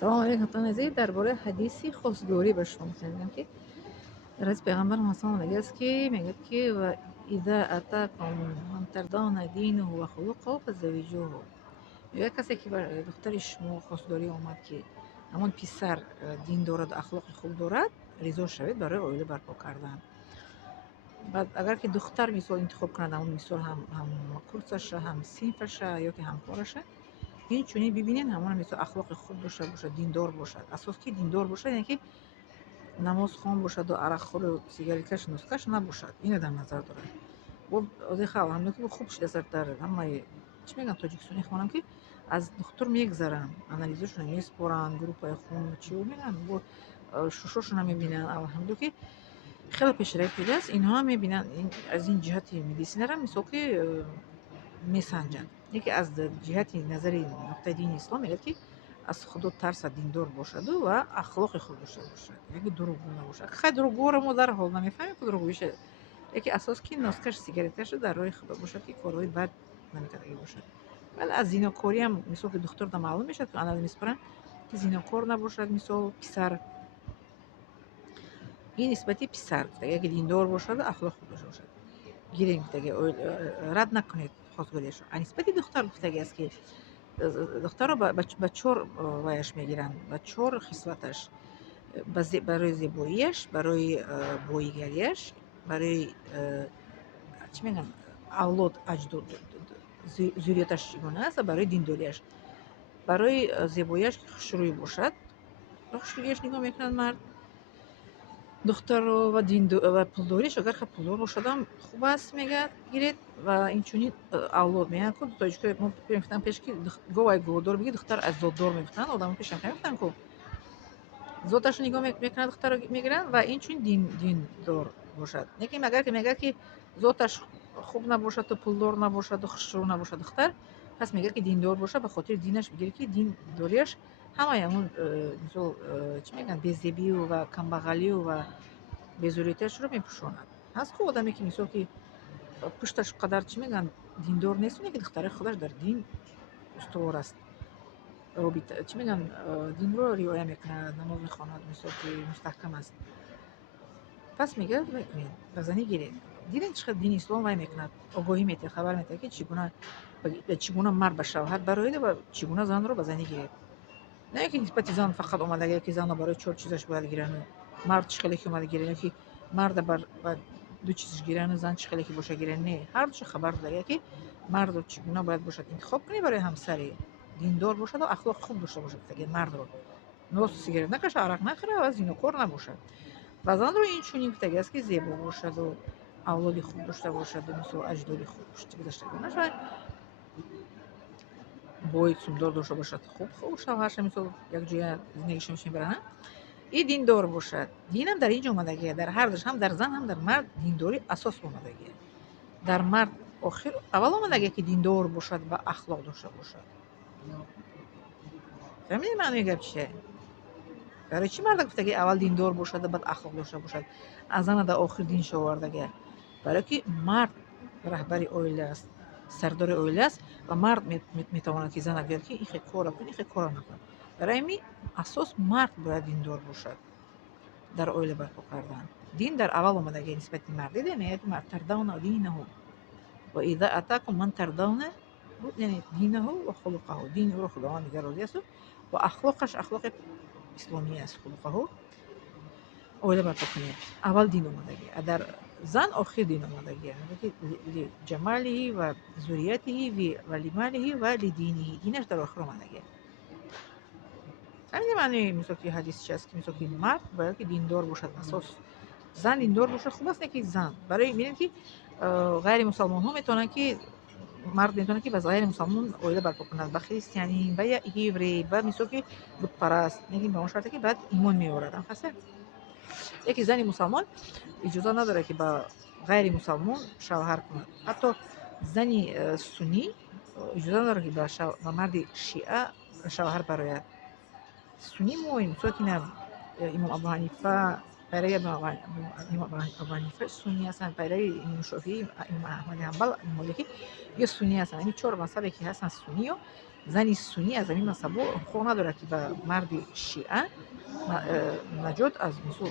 سلام علیکم دوستان عزیز. درباره حدیثی خواستگاری به شما میگم که در از پیغمبر محمد میگه است که میگه که و اذا اتاکم من ترضون دینه و خلقه فزوجوه. میگه کسی که بر دختر شما خواستگاری آمد که همون پسر دین دارد و اخلاق خوب دارد، رضا شوید برای اویله برپا کردن. بعد اگر که دختر مثال انتخاب کنند، همون مثال هم کورسش هم سینفش یا که همکارشه، این چونی ببینین همون مثل اخلاق خوب باشد، دیندار باشد. اساس که دیندار باشد یعنی که نماز خوان باشد و عرق خور و سیگاری کش نوسکش نباشد. اینو در نظر دارد. و از خواهم هم که خوب شده در همه چی میگن تاجیکستانی خوانم که از دختر میگذرن، آنالیزشون میسپرن، گروه خون چی و میگن و شوشاشون هم میبینن. الحمدلله که خیلی پیشرفت دیده است. اینها هم میبینن از این جهت مدیسینه را مثل که میسنجند. یکی از جهت نظری نقطه دین اسلام میگه که از خدا ترس دیندار باشد و اخلاق خوب داشته باشد، یعنی دروغگو نباشد. خیلی دروغگو را ما در حال نمیفهمیم که دروغگو بشه. یکی اساس که ناسکش سیگارتش در راه خدا باشد که کارهای بد نمیکنه باشد. ولی از زیناکاری هم مثل که دختر دا معلوم میشد که آنها میسپرن که زیناکار نباشد. مثل پسر، این نسبتی پسر اگه دیندار باشد و اخلاق خوب داشته باشد گیریم دیگه رد نکنید خواستگاریشو. نسبتی دختر گفتگی است که دختر رو به چهار ویش میگیرن، به چهار خصلتش: برای زیباییش، برای بویگریش، برای چی میگن اولاد اجداد ذریتش چگونه است، و برای دینداریش. برای زیباییش که خوشروی باشد، خوشرویش نگاه میکنن مرد دختر رو، و و پولداریش اگر خیلی پولدار باشد هم خوب است میگه گیرید. و این چونین اولاد میگن که دوتایش که ما میفتن پیش که گوای گودار بگی دختر از زوددار میفتن، آدم پیش هم میفتن که زودش نگاه میکنن دختر رو میگیرن و این چون دین دار باشد. یکی مگر که میگه که زودش خوب نباشد و پولدار نباشد و خوشرو نباشد دختر، پس میگه که دیندار باشه، به خاطر دینش میگه که دین داریش همه همون مثل چی میگن بی‌زیبی و کمبغالی و بی‌ضروریتش رو میپوشاند. هست که آدمی که مثل که پشتش قدر چی میگن دیندار نیست، که دختر خودش در دین استوار است، چی میگن دین رو رعایت میکنه، نماز میخواند، مثل که مستحکم است. پس میگه بکنید بزنی گیرید. دیدین چقدر دین اسلام وای میکند، آگاهی میده، خبر میده که چگونه مرد به شوهر برایده و چگونه زن رو بزنی گیرید. نه اینکه نسبت زن فقط اومده که زن رو برای چهار چیزش باید گیرن، مرد چخلی که اومده گیرن، که مرد بر دو چیزش گیرن، زن چخلی که باشه گیرن. نه، هر دوش خبر داره که مرد رو چگونه باید باشد انتخاب کنی برای همسری، دیندار باشد و اخلاق خوب داشته باشد. اگه مرد رو نوش سیگارت نکشه، عرق نخوره و زینوکار نباشد. و زن رو این چونین گفتگی است که زیبا باشد و اولادی خوب داشته باشد و مثل اجدادی خوب گذاشته نشود، بوی سومدار داشته باشد، خوب شوهرش مثل یک جای زندگیش میشین برن. این دیندار باشد. دین هم در اینجا اومدگیه، در هر دوش، هم در زن هم در مرد دینداری اساس اومدگیه. در مرد آخر اول اومدگیه که دیندار باشد و اخلاق داشته باشد. فهمیدین معنی گپ چیه؟ برای چی مرد گفتگی اول دیندار باشد و بعد اخلاق داشته باشد، از زن در آخر دین شوردگه؟ برای که مرد رهبری عائله است، سردار عائله است و مرد میتواند که زن اگر که این خیلی کار کن، این خیلی کار نکن. برای می اساس مرد باید دیندار باشد در عائله برپا کردن. دین در اول اومدگی نسبت مرد دیده میگه مرد تردون دینه و اذا اتاکم من تردون، یعنی دینه و خلقه. دین او رو خداوند دیگر راضی است و اخلاقش اخلاق اسلامی است. خلقه عائله برپا کنید. اول دین اومدگی در زن، آخر دین اومدگی، یعنی که جمالی و ذریته و لماله و لدینه، دینش در آخر اومدگی. همین معنی مثل که حدیث چیست که مثل که مرد باید که دیندار باشد اساس، زن دیندار باشه. خوب است که زن برای میبینید که غیر مسلمان ها میتونن که مرد میتونه که با غیر مسلمان عائله برپا کند، با خریستیانی، با یهودی، با مثل که بت پرست، میگیم به اون شرطی که بعد ایمان میآورد. هم هست یکی زنی مسلمان اجازه نداره که با غیر مسلمان شوهر کند. حتی زنی سنی اجازه نداره که با مرد شیعه شوهر براید. سنی مهم مثل که امام ابو حنیفه پیروی امام ابو حنیفه سنی هستند، پیروی امام شافعی، امام احمد حنبل، مالکی یه سنی هستند. این چهار مذهبی که هستن سنی و зани суннӣ аз ҳамин мазҳабҳо ҳуқуқ надорад ки ба марди шиа наҷот аз мисол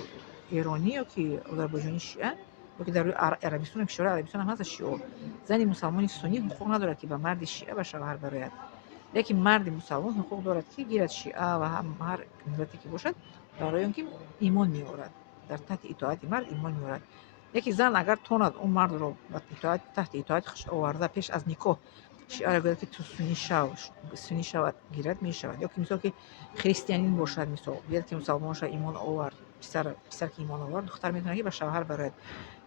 эронӣ ёки озарбойҷони шиа ёки дар арабистон кишвари арабистон ҳам ҳаст шио. Зани мусалмони суннӣ ҳуқуқ надорад ки ба марди шиа ба шавҳар барояд. лекин марди мусалмон ҳуқуқ дорад ки гирад шиа ва ҳар миллате ки бошад барои он ки имон меорад, дар таҳти итоати мард имон меорад. Яке зан агар тонад он мардро таҳти итоати хуш оварда пеш аз никоҳ шиаро гӯяд ки ту суннӣ шавад гирад мешавад. Ёки мисол ки христианин бошад, мисол гӯяд ки мусалмон шавад имон овард, писар ки имон овард духтар метавонад ки ба шавҳар барояд.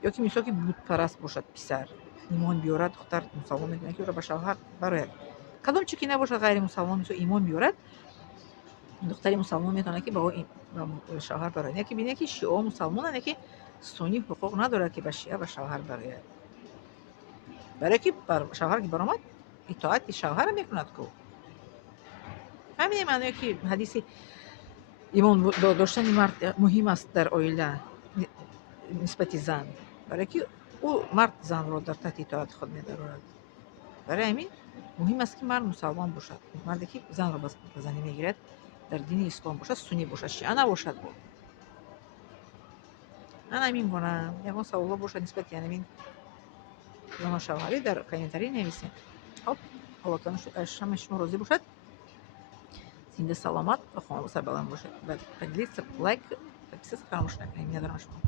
Ёки мисол ки бутпараст бошад писар, имон биёрад, духтар мусалмон метавонад ки ӯро ба шавҳар барояд. кадом чӣ ки набошад ғайри мусалмон мисол имон биёрад, духтари мусалмон метавонад ки ба шавҳар барояд. Яке бинед ки шиоҳо мусалмонанд, яке суннӣ ҳуқуқ надорад ки ба шиа ба шавҳар барояд. барое ки шавҳар ки баромад итоати шавҳара мекунад ку. ҳамине маъное ки ҳадиси имон доштани мард муҳим аст дар оила нисбати зан, барое ки ӯ мард занро дар таҳти итоати худ медарорад. барои ҳамин муҳим аст ки мард мусалмон бошад, марде ки занро ба занӣ мегирад дар дини ислом бошад, суннӣ бошад, шиа набошад. ман ҳамин гуна ягон саволҳо бошад нисбати ҳамин зану шавҳарӣ дар комментарӣ нависем. ҳоп аллоҳ шамаи шумо розӣ бошад. зинда саломат ва хона сарбаланд бошед. Поделиться, лайк, подписаться фаромӯш накунед. Миnnатдорам аз шумо.